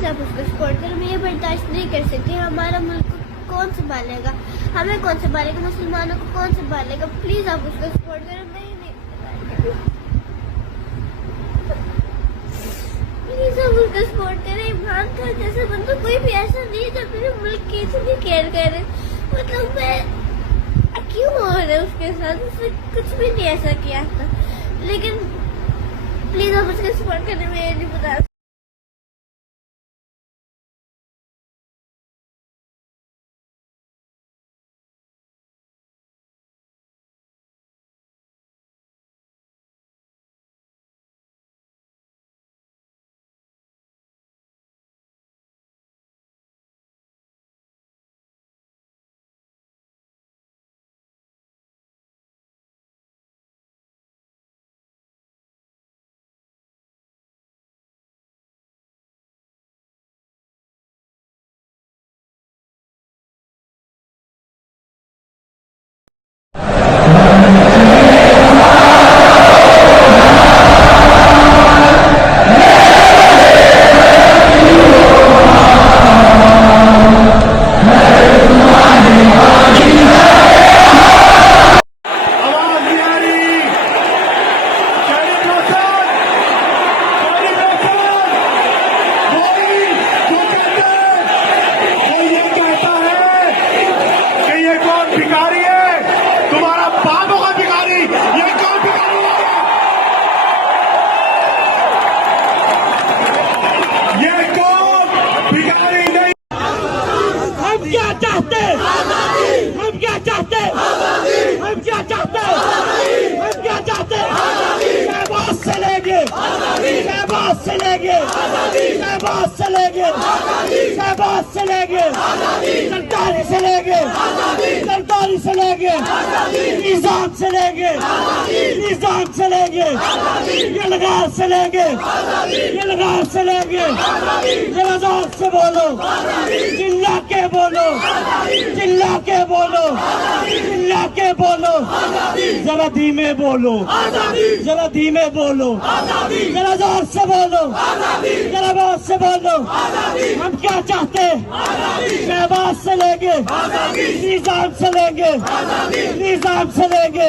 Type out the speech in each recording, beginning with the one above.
Please आप उसको support करें। मैं ये बर्दाश्त नहीं कर सकती। हमारा मुल्क कौन संभालेगा, हमें कौन संभालेगा, मुसलमानों को कौन संभालेगा। प्लीज़ आप उसको सपोर्ट करें। प्लीज़ आप उसको सपोर्ट करें। इमरान खान जैसा बंदा कोई भी ऐसा नहीं है जो अपने मुल्क की इतनी केयर करे। मतलब मैं क्यों हो रहा है उसके साथ, उसने कुछ भी नहीं ऐसा किया था। लेकिन प्लीज़ आप उसको सपोर्ट करें। मैं ये नहीं बता सरकारी से लेंगे, सरकारी से लेंगे, निजाम से लेंगे, निजाम से लेंगे, ये लगाव से लेंगे, ये लगाव से लेंगे। जरा जोर से बोलो, चिल्ला के बोलो, चिल्ला के बोलो, चिल्ला के बोलो, जरा धीमे बोलो, जरा धीमे बोलो, जरा जोर से बोलो, जरा जोर से बोलो। हम क्या चाहते हैं? शहबाज से लेंगे, निजाम से लेंगे, निजाम से लेंगे।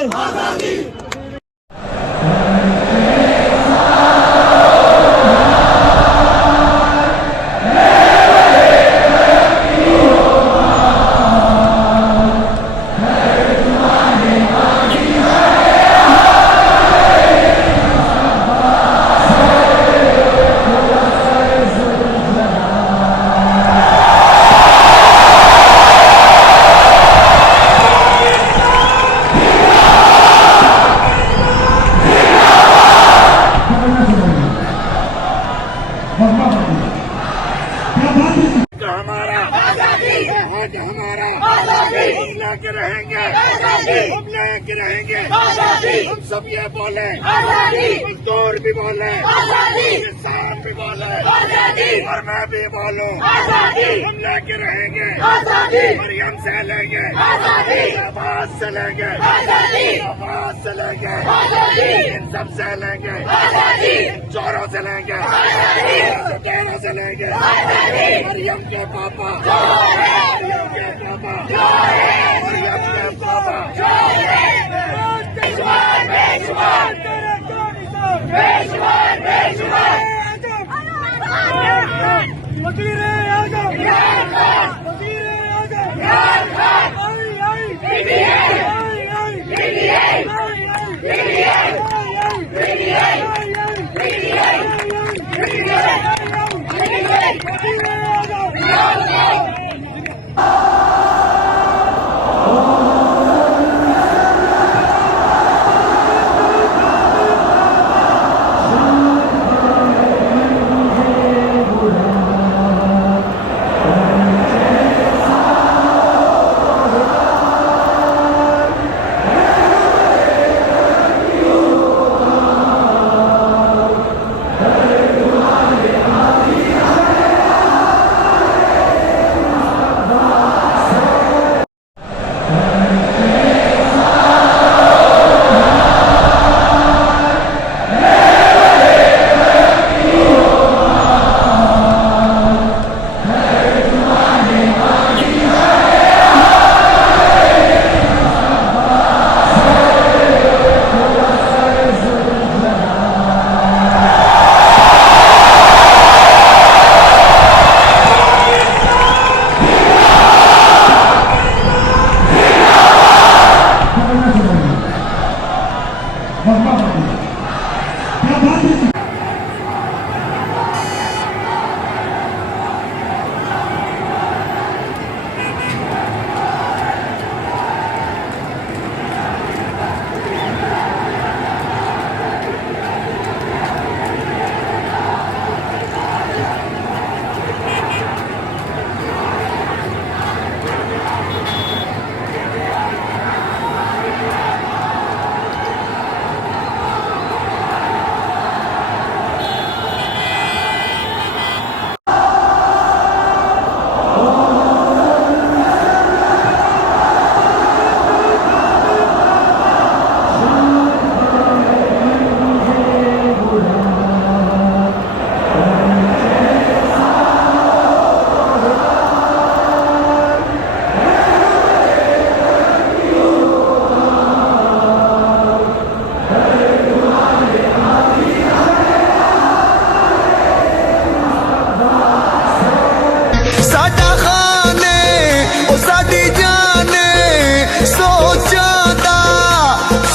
हम सब ये बोले, मजदूर भी बोले, किसान भी बोले, और मैं भी बोलूं, हम लेके रहेंगे, मरियम से लेंगे, आवाज से लेंगे, आवाज से लेंगे, इन सब से लेंगे, चोरों से लेंगे, चोरों से लेंगे। मरियम के पापा, मरियम के पापा, मरियम के पापा। बेशुमार बेशुमार बेशुमार बेशुमार वकील आजम वकील आजम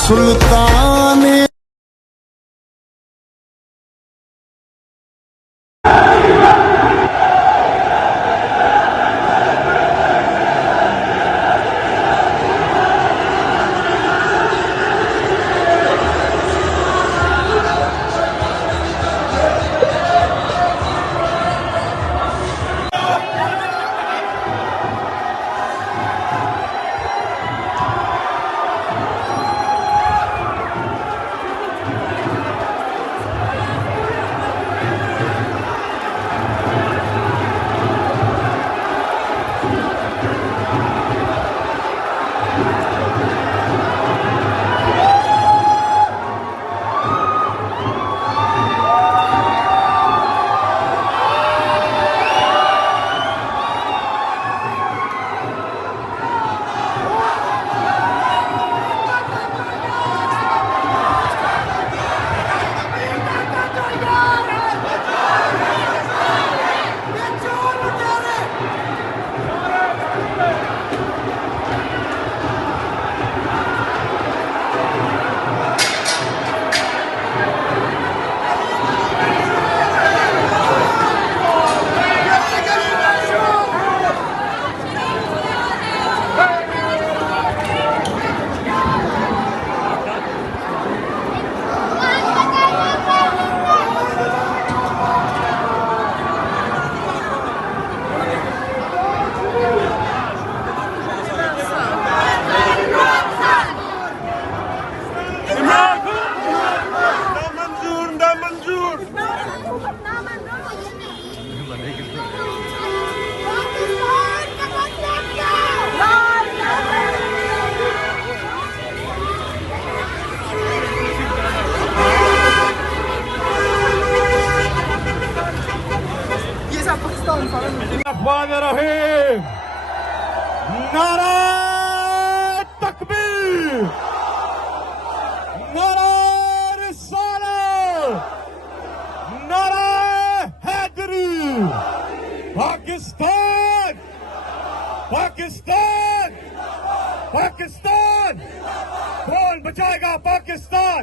सुल्तान रहीम, नारा तकबीर, नारा रिसालत, नारा हैदरी। पाकिस्तान, पाकिस्तान, पाकिस्तान। कौन बचाएगा पाकिस्तान?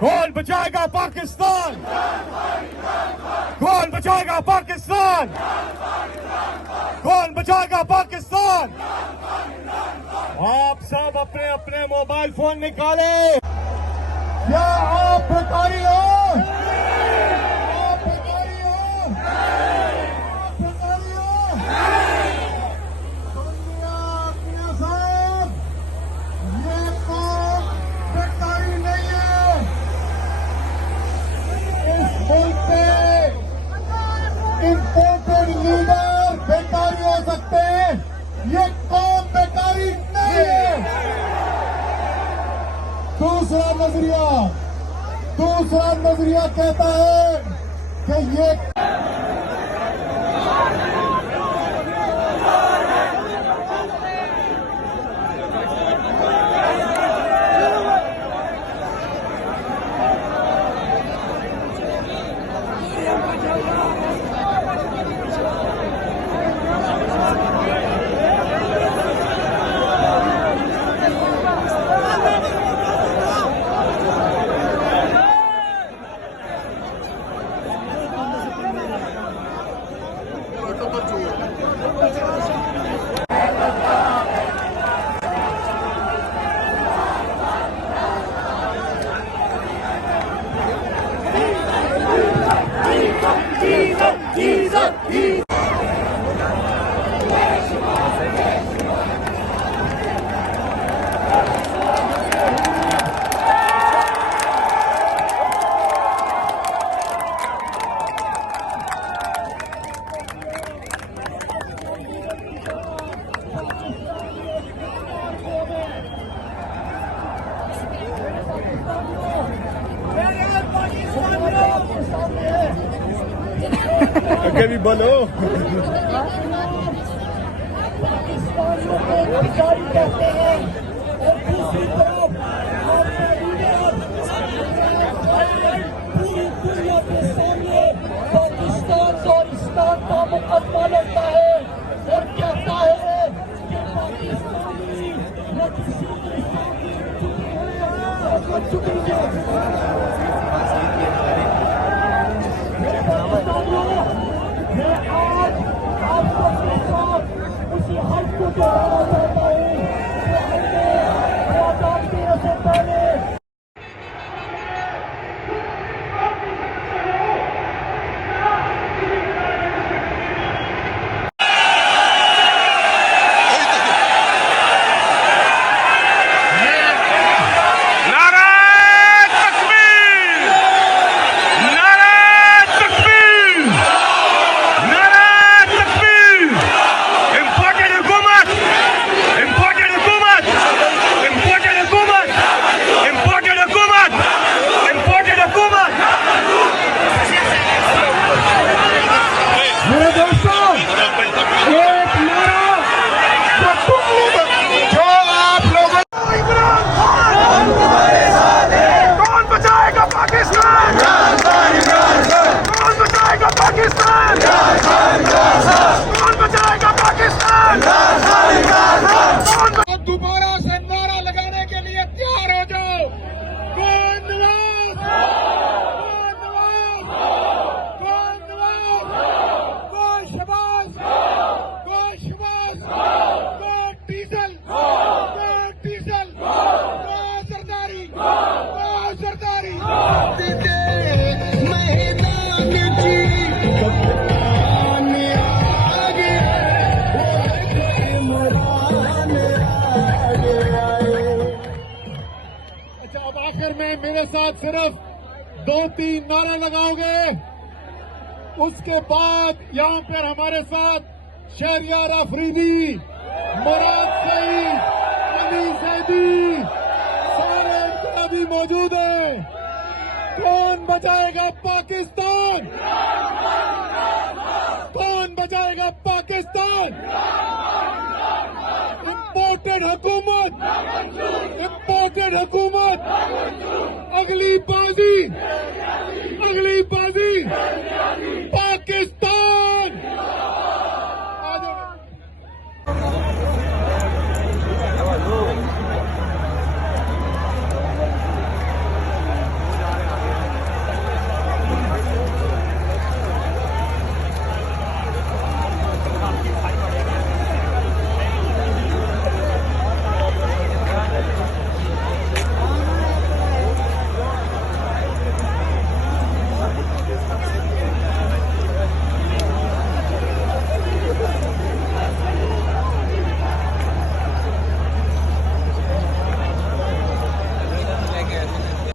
कौन बचाएगा पाकिस्तान? कौन बचाएगा पाकिस्तान? कौन बचाएगा पाकिस्तान? आप सब अपने अपने मोबाइल फोन निकाले। क्या आप भिखारी हो? आप भिखारी हो? आप भिखारी हो? दुनिया साहब, ये कौम भिखारी नहीं है। इस मुल्क पे इम्पोर्टेड लीडर बेकारी हो सकते हैं, ये कौम बेकारी नहीं है। दूसरा नजरिया कहता है कि ये आगे भी बोलो। पाकिस्तान और इस्लाम का मुकदमा लड़ता है और कहता है कि पाकिस्तानी नारे तकबीर! नारे तकबीर! नारे तकबीर! Imported हुकूमत! Imported हुकूमत! Imported हुकूमत! Imported हुकूमत! Imported हुकूमत! मेरे दोस्तों, एक नारा जो तुम लोग, जो आप लोगों, इमरान खान! कौन बचाएगा पाकिस्तान? कौन बचाएगा पाकिस्तान? कौन बचाएगा पाकिस्तान? दोबारा से नारा लगाने के लिए तैयार हो जाओ। कौन नवाज, कौन नवाज, कौन नवाज, कौन शहबाज, कौन शहबाज, कौन डीजल, कौन डीजल, कौन जरदारी, कौन जरदारी। अच्छा, अब आखिर में मेरे साथ सिर्फ 2-3 नारे लगाओगे। उसके बाद यहाँ पर हमारे साथ शहरियार अफरीदी, मुराद सईद, अली जैदी, सारे इनकलाबी मौजूद हैं। कौन बचाएगा पाकिस्तान? कौन बचाएगा पाकिस्तान? इम्पोर्टेड हुकूमत, इम्पोर्टेड हुकूमत, अगली बाजी, अगली बाजी